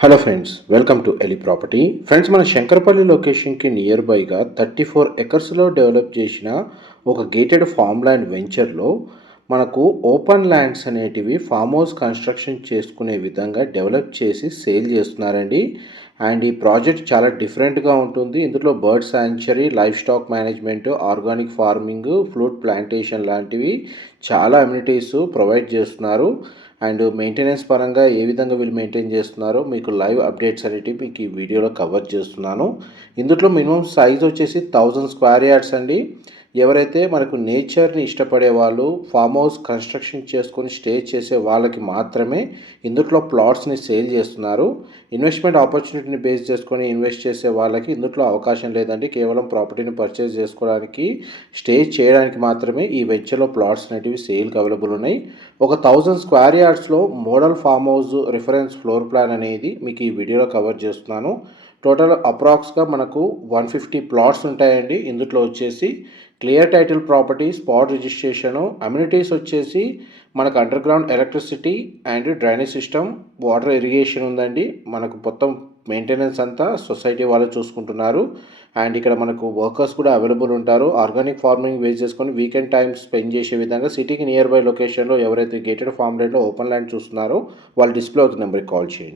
Hello friends, welcome to Eli property. Friends, మన శంకరపల్లి లొకేషన్కి near బైగా 34 ఎకర్స్లో develop చేసిన ఒక గేటెడ్ ఫామ్ ల్యాండ్ వెంచర్లో మనకు ఓపెన్ ల్యాండ్స్ అనేటివి ఫామ్ హౌస్ కన్స్ట్రక్షన్ చేసుకునే విధంగా డెవలప్ చేసి సేల్ చేస్తున్నారండి. అండ్ ఈ ప్రాజెక్ట్ చాలా డిఫరెంట్గా ఉంటుంది. ఇందులో bird sanctuary, life stock management, organic farming, fruit plantation లాంటివి చాలా అమ్యూనిటీస్ ప్రొవైడ్ చేస్తున్నారు. అండ్ మెయింటెనెన్స్ పరంగా ఏ విధంగా వీళ్ళు మెయింటైన్ చేస్తున్నారో మీకు లైవ్ అప్డేట్స్ అనేటివి మీకు ఈ వీడియోలో కవర్ చేస్తున్నాను. ఇందులో మినిమం సైజ్ వచ్చేసి 1000 స్క్వేర్ యార్డ్స్ అండి. ఎవరైతే మనకు నేచర్ని ఇష్టపడే వాళ్ళు, ఫామ్ హౌస్ కన్స్ట్రక్షన్ చేసుకొని స్టే చేసే వాళ్ళకి మాత్రమే ఇందులో ప్లాట్స్ని సేల్ చేస్తున్నారు. ఇన్వెస్ట్మెంట్ ఆపర్చునిటీని బేస్ చేసుకొని ఇన్వెస్ట్ చేసే వాళ్ళకి ఇందులో అవకాశం లేదండి. కేవలం ప్రాపర్టీని పర్చేస్ చేసుకోవడానికి, స్టే చేయడానికి మాత్రమే ఈ వెంచర్లో ప్లాట్స్ అనేటివి సేల్కి అవైలబుల్ ఉన్నాయి. ఒక 1000 స్క్వేర్ యార్డ్స్లో model farm house reference floor plan అనేది మీకు ఈ వీడియోలో కవర్ చేస్తున్నాను. టోటల్ అప్రాక్స్గా మనకు 150 ప్లాట్స్ ఉంటాయండి. ఇందులో వచ్చేసి clear title property, spot registration, amenities వచ్చేసి మనకు under ground electricity and drainage system, water irrigation ఉందండి. మనకు మొత్తం మెయింటెనెన్స్ అంతా సొసైటీ వాళ్ళు చూసుకుంటున్నారు. అండ్ ఇక్కడ మనకు వర్కర్స్ కూడా అవైలబుల్ ఉంటారు. ఆర్గానిక్ ఫార్మింగ్ బేస్ చేసుకొని వీకెండ్ టైం స్పెండ్ చేసే విధంగా సిటీకి నియర్ బై లొకేషన్లో ఎవరైతే గేటెడ్ ఫామ్ ల్యాండ్లో ఓపెన్ ల్యాండ్ చూస్తున్నారో వాళ్ళు డిస్ప్లే అవుతున్న నెంబర్కి కాల్ చేయండి.